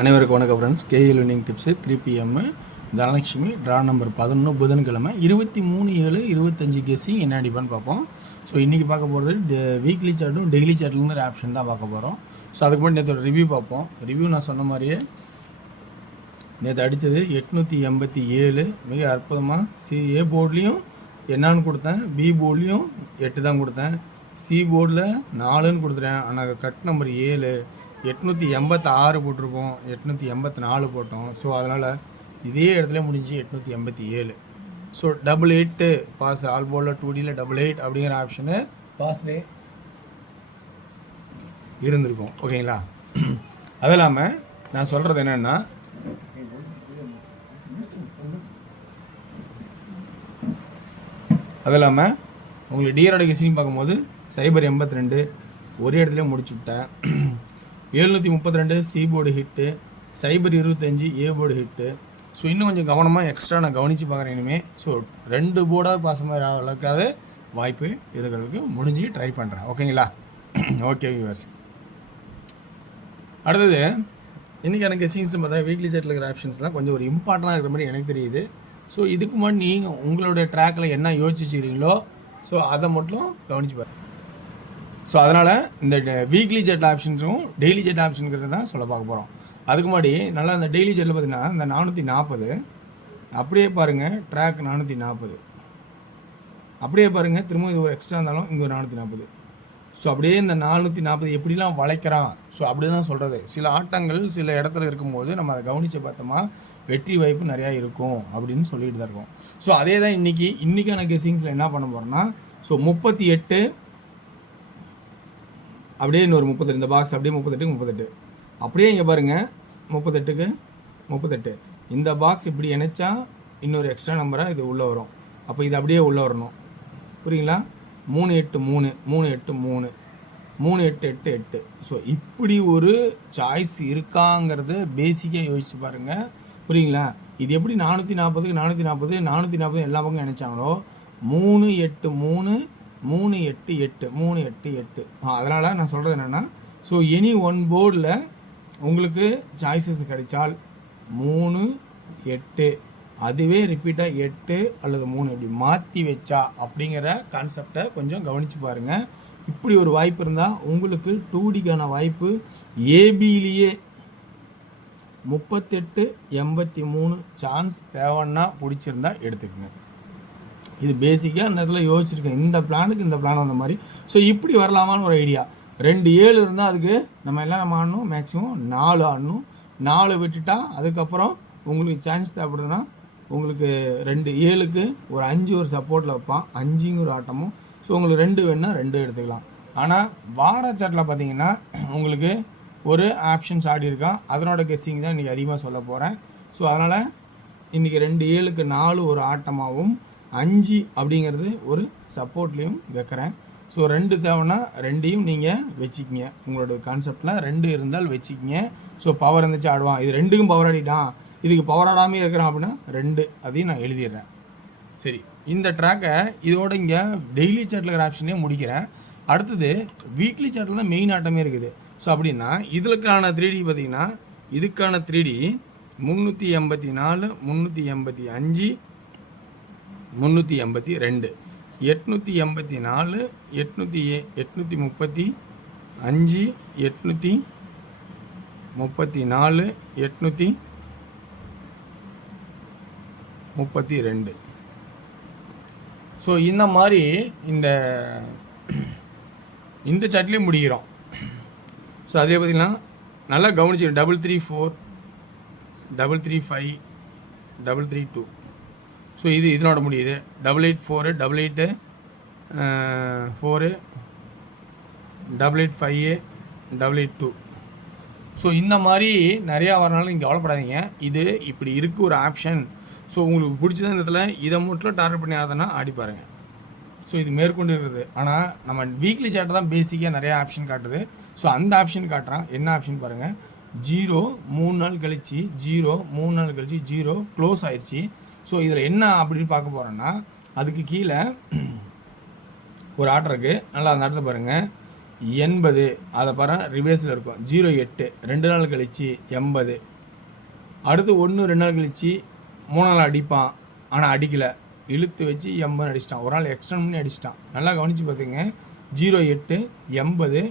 அனைவருக்கும் வணக்கம் friends. KL winning tips 3 PM Dhanalakshmi draw number 11 புதன்கிழமை 23/7/25 கெஸ்ஸிங் என்ன அடிப்பான்னு பார்ப்போம். ஸோ இன்றைக்கி பார்க்க போகிறது வீக்லி சார்ட்டும் டெய்லி சார்ட்லேருந்து ஒரு ஆப்ஷன் தான் பார்க்க போகிறோம். ஸோ அதுக்கு முன்னாடி நேற்று ரிவ்யூ பார்ப்போம். ரிவ்யூ நான் சொன்ன மாதிரியே நேற்று அடித்தது 887 மிக அற்புதமாக ஏ போர்ட்லேயும் என்னான்னு கொடுத்தேன், பி போர்ட்லேயும் 8 தான் கொடுத்தேன், சி போர்டில் 4ன்னு கொடுத்துட்டேன். ஆனால் கட் நம்பர் 7 886 போட்டிருப்போம், 884 போட்டோம். ஸோ அதனால் இதே இடத்துல முடிஞ்சு 887. ஸோ 88 பாஸ் ஆல் போர்டில் 2Dயில் 88 அப்படிங்கிற ஆப்ஷனு பாஸ்லே இருந்திருக்கும். ஓகேங்களா? அது இல்லாமல் நான் சொல்கிறது என்னென்னா, அது இல்லாமல் உங்களுக்கு டிஆரோட கெஸ்ஸிங் பார்க்கும்போது 082 ஒரே இடத்துல முடிச்சு விட்டேன். 732 C board hit, 025 A board hit. So இன்னும் கொஞ்சம் கவனமாக எக்ஸ்ட்ரா நான் கவனித்து பார்க்குறேன் இனிமேல். ஸோ 2 போர்டாக பாஸ் மாதிரி அளவுக்காவது வாய்ப்பு இருக்கிறதுக்கு முடிஞ்சு ட்ரை பண்ணுறேன். ஓகேங்களா? ஓகே வியூவர்ஸ், அடுத்தது இன்றைக்கி எனக்கு கெஸ்ஸிங்ஸ் பார்த்தா வீக்லி செட்டில் இருக்கிற ஆப்ஷன்ஸ்லாம் கொஞ்சம் ஒரு இம்பார்ட்டண்டாக இருக்கிற மாதிரி எனக்கு தெரியுது. ஸோ இதுக்கு முன்னாடி நீங்கள் உங்களுடைய ட்ராக்கில் என்ன யோசிச்சு வச்சுக்கிறீங்களோ ஸோ அதை மட்டும் கவனித்து பாருங்கள். ஸோ அதனால் இந்த வீக்லி ஜெட் ஆப்ஷன்ஸும் டெய்லி ஜெட் ஆப்ஷனுங்கிறது தான் சொல்ல பார்க்க போகிறோம். அதுக்கு முன்னாடி நல்லா இந்த டெய்லி ஜெட்டில் பார்த்தீங்கன்னா இந்த 440 அப்படியே பாருங்கள், ட்ராக் 440 அப்படியே பாருங்கள், திரும்ப இது ஒரு எக்ஸ்ட்ரா இருந்தாலும் இங்கே ஒரு 440. ஸோ அப்படியே இந்த 440 எப்படிலாம் வளைக்கிறான், ஸோ அப்படி தான் சொல்கிறது. சில ஆட்டங்கள் சில இடத்துல இருக்கும்போது நம்ம அதை கவனித்து பார்த்தோமா வெற்றி வாய்ப்பு நிறையா இருக்கும் அப்படின்னு சொல்லிட்டு தான் இருக்கோம். ஸோ அதே தான் இன்றைக்கான கெஸ்ஸிங்ஸில் என்ன பண்ண போகிறோம்னா, ஸோ 38 அப்படியே இன்னொரு 38, இந்த பாக்ஸ் அப்படியே 38 அப்படியே இங்கே பாருங்கள் 38க்கு 38 இந்த பாக்ஸ் இப்படி இணைச்சா இன்னொரு எக்ஸ்ட்ரா நம்பராக இது உள்ளே வரும். அப்போ இது அப்படியே உள்ளே வரணும். புரியுங்களா? 383 383 3888. ஸோ இப்படி ஒரு சாய்ஸ் இருக்காங்கிறது பேசிக்காக யோசிச்சு பாருங்கள். புரியுங்களா? இது எப்படி 440க்கு 440 எல்லா பக்கம் நினைச்சாங்களோ 383 388 388. அதனால் நான் சொல்கிறது என்னென்னா, ஸோ எனி ஒன் போர்டில் உங்களுக்கு சாய்ஸஸ் கிடைச்சால் 3 8 அதுவே ரிப்பீட்டாக 8 அல்லது 3 இப்படி மாற்றி வச்சா அப்படிங்கிற கான்செப்டை கொஞ்சம் கவனித்து பாருங்கள். இப்படி ஒரு வாய்ப்பு இருந்தால் உங்களுக்கு 2Dக்கான வாய்ப்பு ஏபிலேயே 38 83 சான்ஸ் தேவைன்னா பிடிச்சிருந்தா எடுத்துக்கோங்க. இது பேசிக்காக அந்த இடத்துல யோசிச்சிருக்கேன், இந்த பிளானுக்கு இந்த பிளான் வந்த மாதிரி. ஸோ இப்படி வரலாமான்னு ஒரு ஐடியா. 2 7 இருந்தால் அதுக்கு நம்ம எல்லாம் ஆடணும், மேக்ஸிமம் 4 ஆடணும். 4 விட்டுட்டா அதுக்கப்புறம் உங்களுக்கு சான்ஸ் தேவைப்படுதுன்னா உங்களுக்கு 2 7க்கு ஒரு 5 ஒரு சப்போர்ட்டில் வைப்பான், 5ங்க ஒரு ஆட்டமும். ஸோ உங்களுக்கு 2 வேணுன்னா 2 எடுத்துக்கலாம். ஆனால் வார சாட்டில் பார்த்தீங்கன்னா உங்களுக்கு ஒரு ஆப்ஷன்ஸ் ஆடி இருக்கான், அதனோட கெஸ்ஸிங் தான் இன்றைக்கி அதிகமாக சொல்ல போகிறேன். ஸோ அதனால் இன்றைக்கி 2 7க்கு 4 ஒரு ஆட்டமாகவும் 5 அப்படிங்கிறது ஒரு சப்போர்ட்லேயும் வைக்கிறேன். ஸோ 2 தேவைன்னா 2ஐயும் நீங்கள் வச்சுக்கிங்க. உங்களோட கான்செப்டில் 2 இருந்தால் வச்சுக்கிங்க. ஸோ பவர் இருந்துச்சு ஆடுவான், இது 2க்கும் பவர் ஆடிட்டான், இதுக்கு பவர் ஆடாமே இருக்கிறான் அப்படின்னா 2 அதையும் நான் எழுதிடுறேன். சரி, இந்த ட்ராக்கை இதோட இங்கே டெய்லி சார்ட்டில் இருக்கிற ஆப்ஷனே முடிக்கிறேன். அடுத்தது வீக்லி சார்ட்டில் தான் மெயின் ஆட்டமே இருக்குது. ஸோ அப்படின்னா இதுக்கான 3D பார்த்திங்கன்னா இதுக்கான 3D 384 385 382 884 835 834 832. ஸோ இந்த மாதிரி இந்த சாட்லேயே முடிக்கிறோம். ஸோ அதே பார்த்திங்கன்னா நல்லா கவனிச்சு 334 335 332. ஸோ இதனோட முடியுது 884 88 4 885 882. ஸோ இந்த மாதிரி நிறையா வரனாலும் நீங்கள் கவலைப்படாதீங்க. இது இப்படி இருக்குது ஒரு ஆப்ஷன். ஸோ உங்களுக்கு பிடிச்சது இந்த இடத்துல இதை மட்டும் டார்கெட் பண்ணி ஆதனா ஆடி பாருங்கள். ஸோ இது மேற்கொண்டு இருக்குது. ஆனால் நம்ம வீக்லி சார்ட்டை தான் பேசிக்காக நிறையா ஆப்ஷன் காட்டுது. ஸோ அந்த ஆப்ஷன் காட்டுறான். என்ன ஆப்ஷன் பாருங்கள், 0 3 நாள் கழிச்சு 0 3 நாள் கழிச்சு 0 க்ளோஸ் ஆயிடுச்சு. ஸோ இதில் என்ன அப்படின்னு பார்க்க போகிறோன்னா, அதுக்கு கீழே ஒரு ஆர்டர் இருக்குது. நல்லா அந்த ஆட்டத்தை பாருங்கள். 80, அதை பாருங்க ரிவேர்ஸில் இருக்கும். 08 2 நாள் கழிச்சு 80, அடுத்து 1 2 நாள் கழிச்சு 3 நாள் அடிப்பான், ஆனால் அடிக்கலை, இழுத்து வச்சு 80 அடிச்சிட்டான், ஒரு நாள் எக்ஸ்டெண்ட் பண்ணி அடிச்சிட்டான். நல்லா கவனித்து பார்த்துங்க, 08 80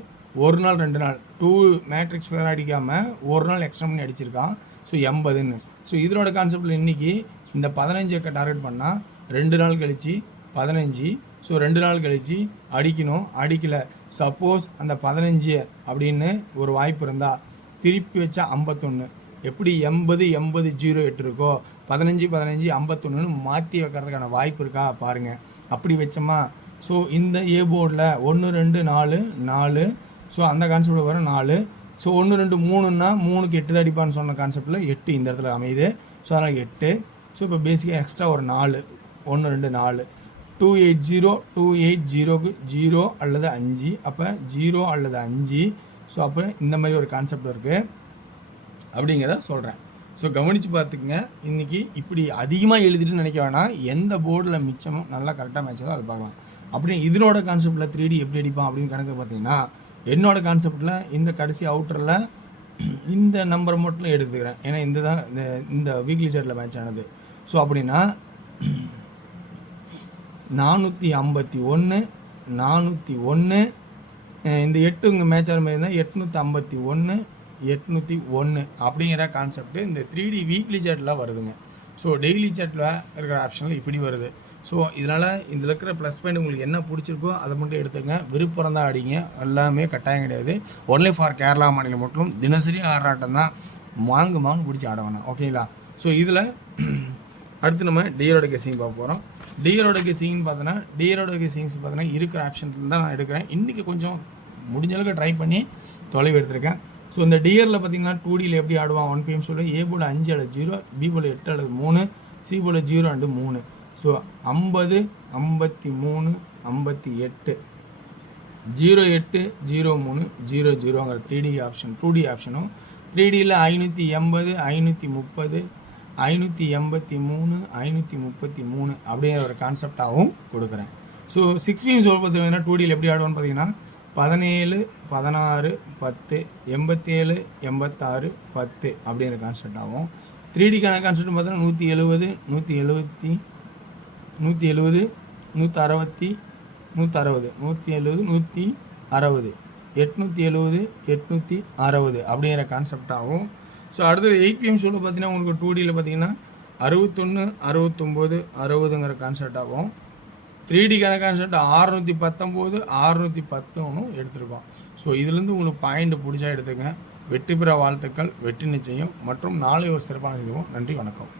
1 நாள் 2 நாள் 2 மேட்ரிக்ஸ் வேறு அடிக்காமல் ஒரு நாள் எக்ஸ்டெண்ட் பண்ணி அடிச்சிருக்கான். ஸோ 80ன்னு. ஸோ இதனோட கான்செப்டில் இன்றைக்கி இந்த 15 டார்கெட் பண்ணால் 2 நாள் கழிச்சு 15, ஸோ 2 நாள் கழிச்சு அடிக்கணும், அடிக்கலை. சப்போஸ் அந்த 15 அப்படின்னு ஒரு வாய்ப்பு இருந்தால் திருப்பி வச்சா 51, எப்படி 80 80 08 இருக்கோ 15 15 51ன்னு மாற்றி வைக்கிறதுக்கான வாய்ப்பு இருக்கா பாருங்கள். அப்படி வச்சோமா, ஸோ இந்த ஏ போர்டில் 1 2 4 4, ஸோ அந்த கான்செப்டில் வர 4, ஸோ 1 2 3ன்னா 3க்கு 8 தான் அடிப்பான்னு சொன்ன கான்செப்டில் 8 இந்த இடத்துல அமையுது. ஸோ அதனால் 8. ஸோ இப்போ பேசிக்காக எக்ஸ்ட்ரா ஒரு 4, 1 2 4, 280 280க்கு 0 அல்லது 5, அப்போ 0 அல்லது 5. ஸோ அப்போ இந்த மாதிரி ஒரு கான்செப்ட் இருக்குது அப்படிங்கிறத சொல்கிறேன். ஸோ கவனித்து பார்த்துக்குங்க. இன்றைக்கி இப்படி அதிகமாக எழுதிட்டு நினைக்க வேணாம், எந்த போர்டில் மிச்சமும் நல்லா கரெக்டாக மேட்ச் ஆகுதோ அதை பார்க்கலாம். அப்படி இதனோட கான்செப்டில் 3D எப்படி அடிப்பான் அப்படின்னு கணக்கு பார்த்தீங்கன்னா, என்னோட கான்செப்டில் இந்த கடைசி அவுட்டரில் இந்த நம்பரை மட்டும் எடுத்துக்கிறேன், ஏன்னா இந்த தான் இந்த வீக்லி சார்ட்டில் மேட்ச் ஆனது. ஸோ அப்படின்னா 451 401, இந்த 8 இங்கே மேட்ச் ஆகிற மாதிரி இருந்தால் 851 801 அப்படிங்கிற கான்செப்ட் இந்த 3D வீக்லி சார்ட்டில் வருதுங்க. ஸோ டெய்லி சார்ட்டில் இருக்கிற ஆப்ஷனில் இப்படி வருது. ஸோ இதனால் இதில் இருக்கிற ப்ளஸ் பாயிண்ட் உங்களுக்கு என்ன பிடிச்சிருக்கோ அதை மட்டும் எடுத்துங்க, விருப்பம் தான் அடிங்க, எல்லாமே கட்டாயம் கிடையாது. ஒன்லி ஃபார் கேரளா மாநிலம் மட்டும் தினசரி ஆடுறாட்டம் தான், மாங்கு பிடிச்சி ஆட வேணாம், ஓகேங்களா. ஸோ இதில் அடுத்து நம்ம டியரோட கெஸிங் பார்க்க போகிறோம். டியரோட கெஸிங்னு பார்த்தோன்னா, டியரோட கெஸிங்ஸ் பார்த்தோன்னா இருக்கிற ஆப்ஷன்ஸில் தான் நான் எடுக்கிறேன். இன்றைக்கி கொஞ்சம் முடிஞ்ச அளவுக்கு ட்ரை பண்ணி தொலைவு எடுத்திருக்கேன். ஸோ இந்த டியரில் பார்த்தீங்கன்னா 2Dயில் எப்படி ஆடுவான் 1 PM சொல்லி, ஏ போல் 5 அல்லது 0, பி போல் 8 அல்லது 3, சி போல் 0 அண்டு 3. ஸோ 50 53 58 08 03 00ங்கிற 3D ஆப்ஷன் 2D ஆப்ஷனும், 3Dயில் 580 530 583 533 அப்படிங்கிற ஒரு கான்செப்டாகவும் கொடுக்குறேன். ஸோ 6 PM சொல்ல பார்த்தீங்கன்னா 2Dயில் எப்படி ஆடுவான்னு பார்த்தீங்கன்னா 17 16 10 87 86 10 அப்படிங்கிற கான்செப்ட் ஆகும். 3Dக்கான கான்செப்ட் பார்த்தீங்கன்னா 170 170 170 160 160 170 160 870 860 அப்படிங்கிற கான்செப்ட் ஆகும். ஸோ அடுத்தது 8 PM சொல்ல பார்த்தீங்கன்னா உங்களுக்கு 2Dயில் பார்த்தீங்கன்னா 61 69 60ங்கிற கான்செப்ட் ஆகும். 3Dக்கான கான்செப்ட் 619 610 எடுத்திருக்கோம். ஸோ இதுலேருந்து உங்களுக்கு பாயிண்ட் பிடிச்சா எடுத்துங்க. வெற்றி பெற வாழ்த்துக்கள், வெற்றி நிச்சயம் மற்றும் நாளை ஒரு சிறப்பான நிகழ்வும். நன்றி, வணக்கம்.